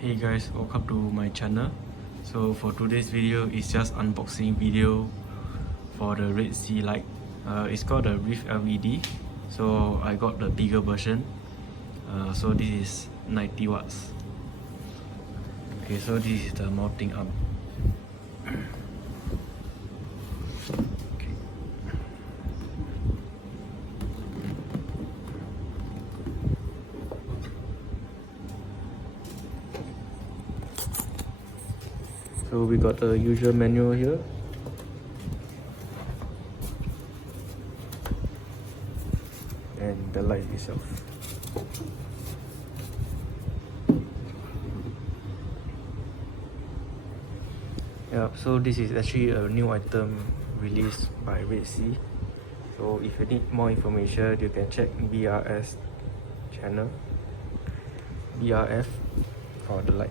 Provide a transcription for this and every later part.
Hey guys, welcome to my channel. So for today's video, it's just unboxing video for the Red Sea light. It's called the Reef LED. So I got the bigger version. So this is 90 watts. Okay, so this is the mounting arm. Okay. So we got the usual manual here. And the light itself. Yeah, so this is actually a new item released by Red Sea. So if you need more information, you can check BRS channel, BRF for the light.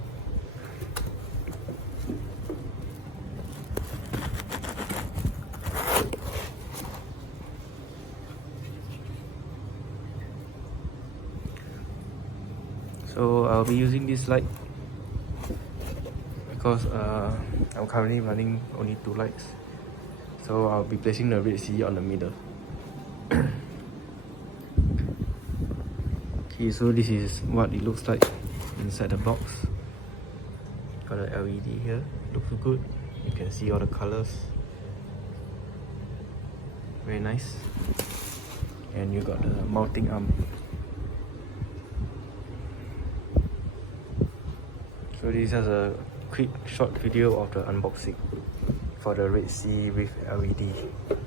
So I'll be using this light because I'm currently running only 2 lights. So I'll be placing the Red Sea on the middle. Okay, so this is what it looks like inside the box. Got a LED here, looks good. You can see all the colors. Very nice. And you got the mounting arm. So this is a quick short video of the unboxing for the Red Sea with LED.